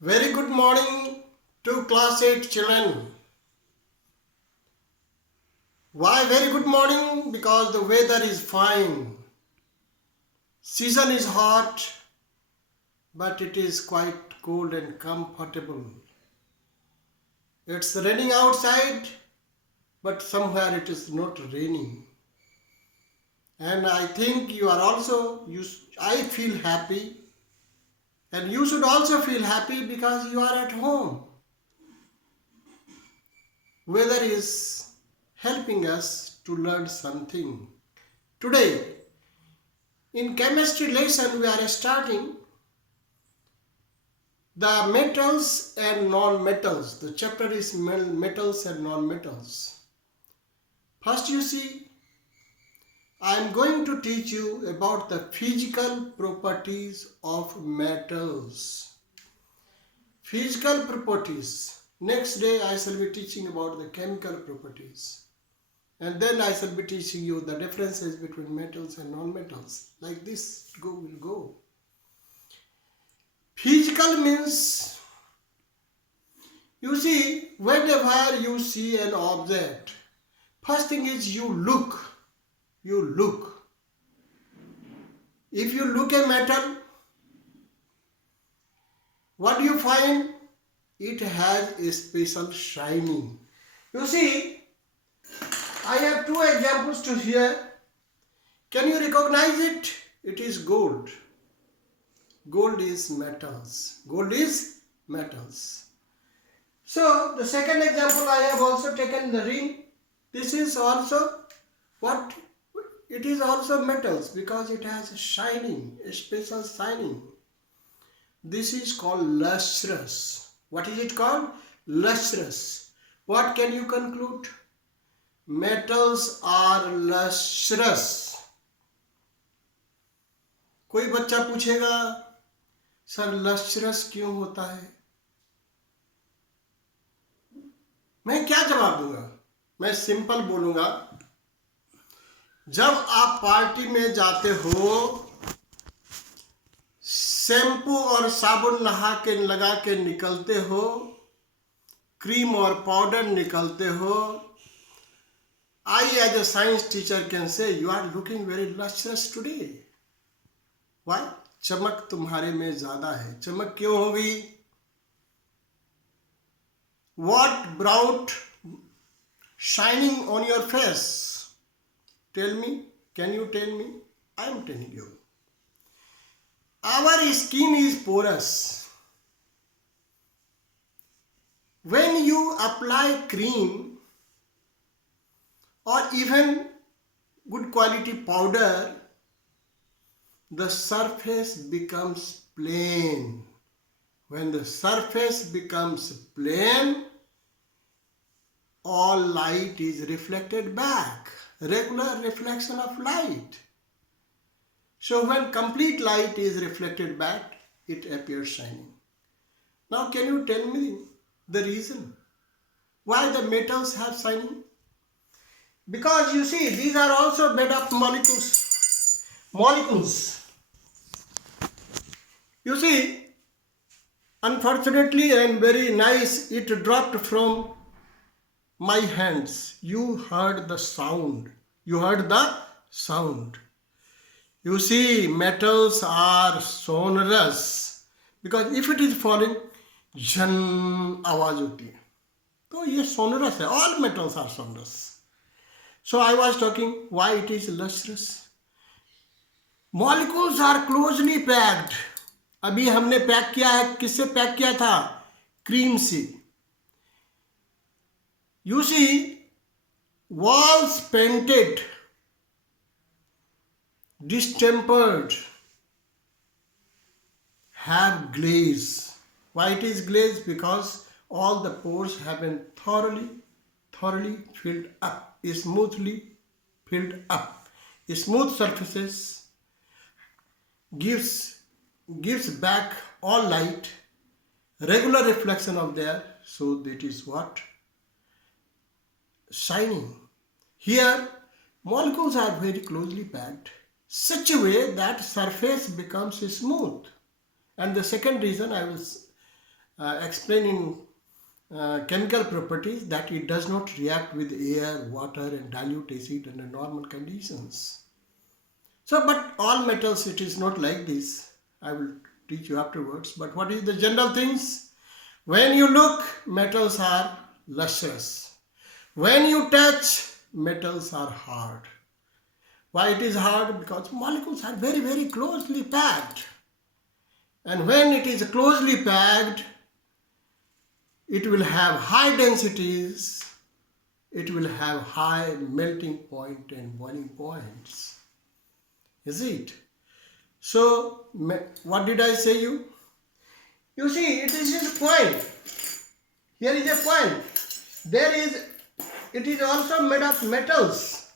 Very good morning to class 8 children. Why very good morning? Because the weather is fine. Season is hot, but it is quite cold and comfortable. It's raining outside, but somewhere it is not raining. And I think you are also, I feel happy. And you should also feel happy because you are at home. Weather is helping us to learn something. Today, in chemistry lesson, we are starting the metals and non-metals. The chapter is metals and non-metals. First, you see, I am going to teach you about the physical properties of metals. Physical properties. Next day, I shall be teaching about the chemical properties. And then I shall be teaching you the differences between metals and non-metals. Like this, will go. Physical means, you see, whenever you see an object, first thing is you look. You look. If you look at metal, what do you find? It has a special shining. You see, I have two examples to here. Can you recognize it? It is gold. Gold is metals. Gold is metals. So, the second example I have also taken the ring. This is also what? It is also metals because it has a shining, a special shining. This is called lustrous. What is it called? Lustrous. What can you conclude? Metals are lustrous. कोई बच्चा पूछेगा sir lustrous क्यों होता है? मैं क्या जवाब दूंगा? मैं सिंपल बोलूंगा, जब आप पार्टी में जाते हो, शैम्पू और साबुन लगा के निकलते हो, क्रीम और पाउडर निकलते हो, I as a science teacher can say you are looking very lustrous today. Why? चमक तुम्हारे में ज्यादा है. चमक क्यों हो गई? What brought shining on your face? Tell me. Can you tell me? I am telling you. Our skin is porous. When you apply cream or even good quality powder, the surface becomes plain. When the surface becomes plain, all light is reflected back. Regular reflection of light. So when complete light is reflected back, it appears shining. Now can you tell me the reason why the metals have shining? Because you see, these are also made of molecules. Molecules. You see, unfortunately and very nice, it dropped from my hands. You heard the sound. You heard the sound. You see, metals are sonorous because if it is falling, झन आवाज होती है. तो ये sonorous है. All metals are sonorous. So I was talking why it is lustrous. Molecules are closely packed. अभी हमने pack किया है. किससे पैक किया था? क्रीम से. You see, walls painted, distempered, have glaze. Why it is glaze? Because all the pores have been thoroughly filled up, smoothly filled up. Smooth surfaces gives back all light, regular reflection of there, so that is what? Shining. Here, molecules are very closely packed, such a way that surface becomes smooth. And the second reason I will explaining chemical properties, that it does not react with air, water and dilute acid under normal conditions. So, but all metals, it is not like this. I will teach you afterwards. But what is the general things? When you look, metals are lustrous. When you touch, metals are hard. Why it is hard? Because molecules are very, very closely packed. And when it is closely packed, it will have high densities, it will have high melting point and boiling points. Is it? So, what did I say you? You see, it is just a coin. Here is a coin. It is also made of metals.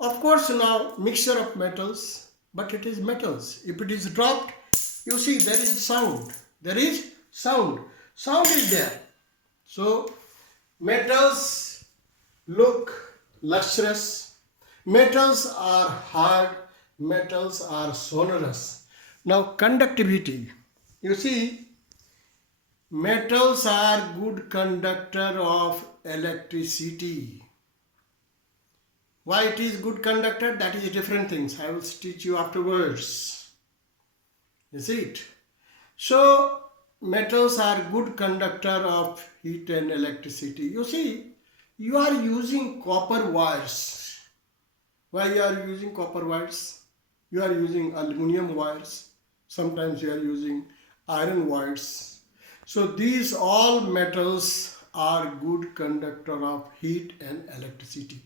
Of course, now mixture of metals, but it is metals. If it is dropped, you see there is sound. There is sound. Sound is there. So, metals look lustrous. Metals are hard. Metals are sonorous. Now, conductivity. You see, metals are good conductor of electricity. Why it is good conductor? That is different things. I will teach you afterwards. Is it? So, metals are good conductor of heat and electricity. You see, you are using copper wires. Why you are using copper wires? You are using aluminum wires. Sometimes you are using iron wires. So these all metals are good conductor of heat and electricity.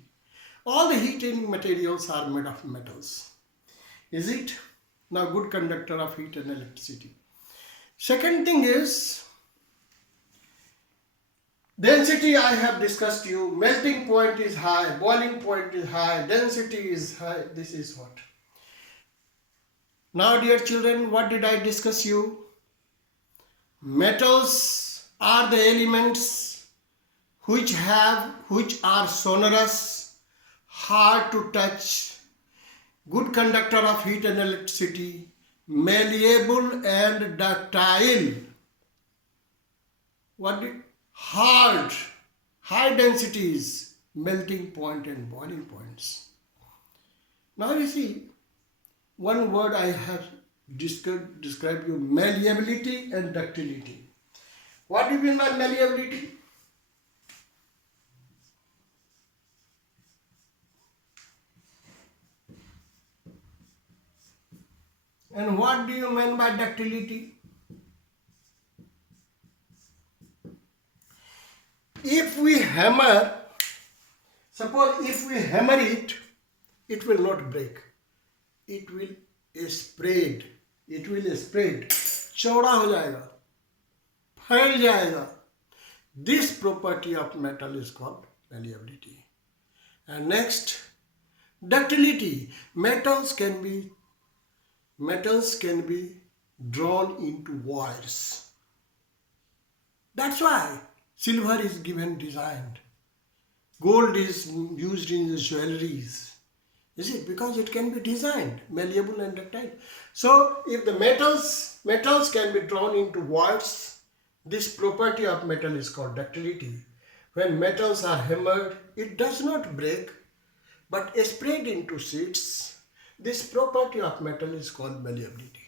All the heating materials are made of metals. Is it? Now good conductor of heat and electricity. Second thing is density. I have discussed you. Melting point is high, boiling point is high, density is high. This is what. Now dear children, what did I discuss you? Metals are the elements which are sonorous, hard to touch, good conductor of heat and electricity, malleable and ductile. Hard, high densities, melting point and boiling points. Now you see, one word I have described you, malleability and ductility. What do you mean by malleability? And what do you mean by ductility? If we hammer, suppose if we hammer it, it will not break. It will spread. It will spread. चौड़ा हो जाएगा, फैल जाएगा. This property of metal is called malleability. And next, ductility. Metals can be drawn into wires. That's why silver is designed. Gold is used in the jewelries. Is it? Because it can be designed, malleable and ductile. So, if the metals can be drawn into wires, this property of metal is called ductility. When metals are hammered, it does not break, but spread into sheets. This property of metal is called malleability.